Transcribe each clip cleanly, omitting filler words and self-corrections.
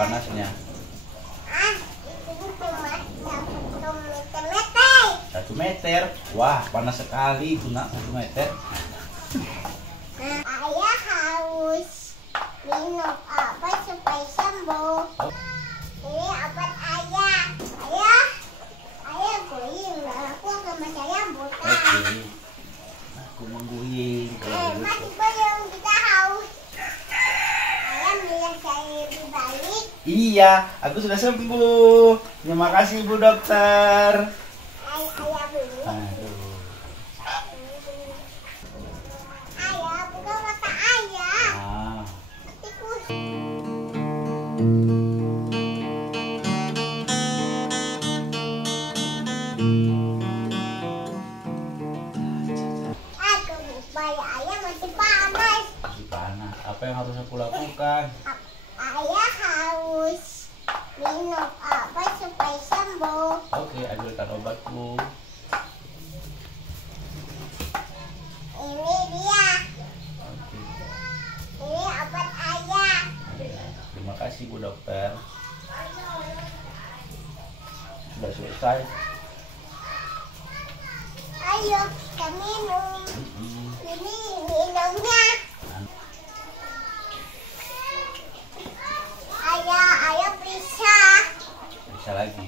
panasnya? Itu cuma 1 meter. 1 meter. Wah, panas sekali itu nak, 1 meter. Ayah harus minum obat supaya sembuh. Ini obat ayah. Ayah goyang lah. Aku akan saya bukan. Oke. Aku mengguying. Masih belum kita haus. Ayah bilang saya lebih baik. Iya, aku sudah sembuh. Terima kasih Bu Dokter. Ayah dulu. Aduh. Ayah, bukan mata ayah. Ah. Tikus. Aku supaya ayah masih panas. Masih panas. Apa yang harus aku lakukan? Ayah harus minum obat supaya sembuh. Oke, ambilkan obatku. Ini dia. Oke. Ini obat ayah. Terima kasih Bu Dokter. Sudah selesai. Ayo, kita minum. Ini minumnya. Ayah bisa. Bisa lagi.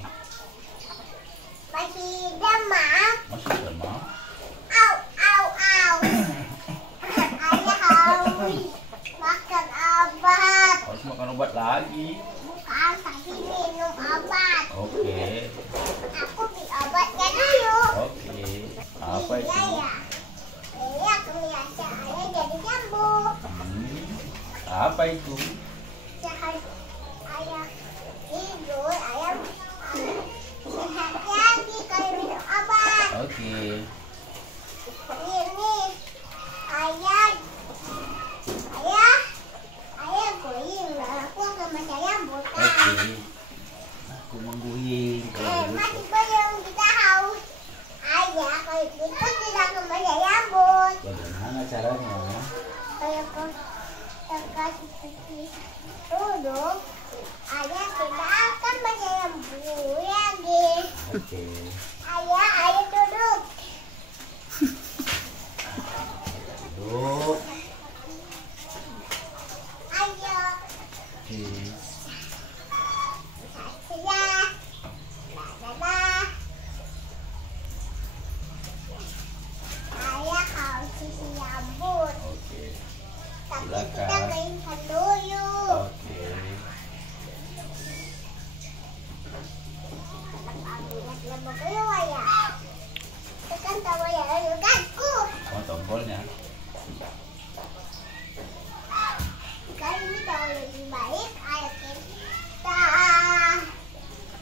Masih demam. Masih demam? Au. Ayah harus makan obat. Harus makan obat lagi. Bukan, tapi minum obat. Oke. Aku beli obatnya dulu. Oke. Apa itu? Iya ya. Ini aku biasa ayah jadi sembuh. Apa itu? Sehat ayah tidur, ayah sehat lagi kalau minum obat. Oke. Ini ayah goyang lah. Aku akan saya bukan. Oke. Aku mengguying. Masih belum kita haus. Ayah kalau gitu tidak akan saya but. Bagaimana caranya? Kayak kasih putih duduk, ayah tidak akan saya but lagi. Oke. Ayah duduk. Duduk. Ayah. Oke. Sudah. Dadah. Ayah harus sisi rambut. Oke. Tapi Silakan. kita keringkan dulu. Oke. Lembab dulu ayah. Tekan tombol ya dulu kanku. Oh, tombolnya. Kali ini jauh lebih baik. Ayo kita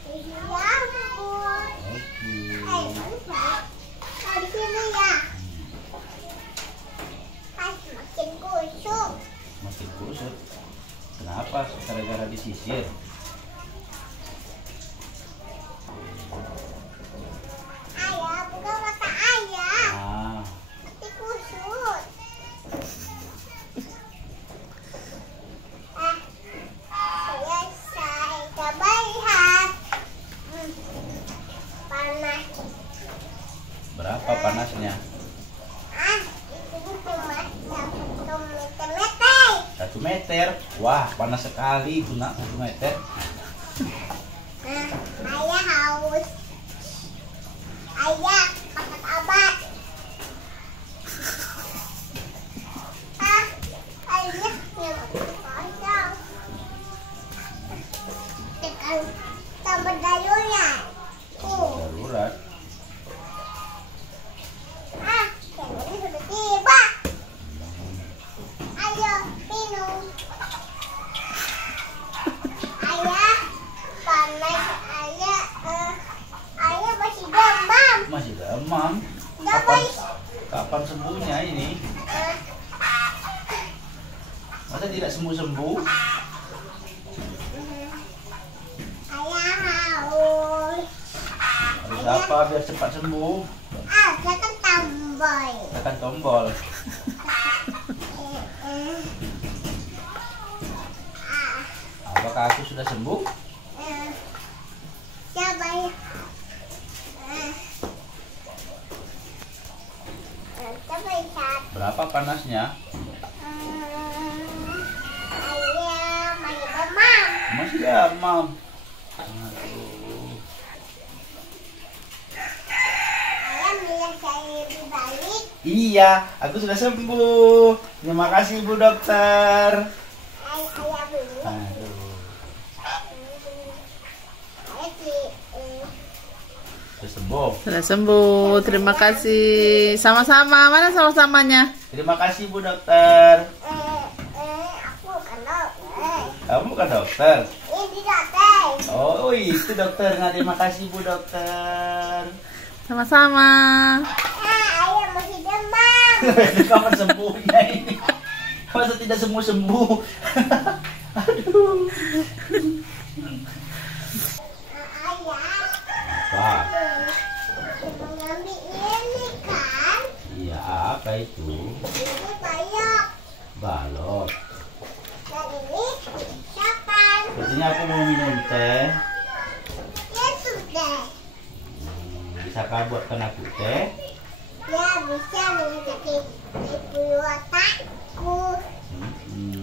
sisi rambut. Oke. Di sini ya. Pas makin kusut. Makin kusut. Kenapa? Gara-gara disisir. Ayah, bukan mata ayah. Ah. Di kusut. Selesai. Coba lihat. Panas. Berapa panasnya? Itu cuma 1 meter. 1 meter. Wah, panas sekali itu nak, 1 meter. Ayah haus. Ayah makan obat. Ayah kosong. Tekan tombol darurat. Darurat. Ini sudah tiba. Ayo minum. Ayah panas. Ayah masih demam. Masih demam. Demam. Kapan sembuhnya ini? Masa tidak sembuh-sembuh? Ayah haus. Harus apa biar cepat sembuh? Tekan tombol. Tekan tombol. Apa Apakah aku sudah sembuh? Coba ya. Coba lihat. Berapa panasnya? Ayah masih demam. Masih demam. Aduh. Ayah bilang saya lebih baik. Iya, aku sudah sembuh. Terima kasih Bu Dokter. Ayah beli. Aduh, Ayah sih. sudah sembuh. Sudah sembuh. Terima kasih. Sama-sama. Mana sama-samanya? Terima kasih Bu Dokter. Aku bukan dokter. Kamu bukan dokter? Ini dokter. Oh, itu dokternya. Terima kasih Bu Dokter. Sama-sama. Ayah masih demam. Kapan sembuhnya ini? Masa tidak sembuh-sembuh? Aduh. Ayah. Wah, Mengambil ini kan. iya apa itu? Ini banyak. Balok. Dan ini siapkan. Sepertinya aku mau minum teh. Ya sudah. Bisakah buatkan aku teh? Ya bisa menjadi ibu otakku. Hmm.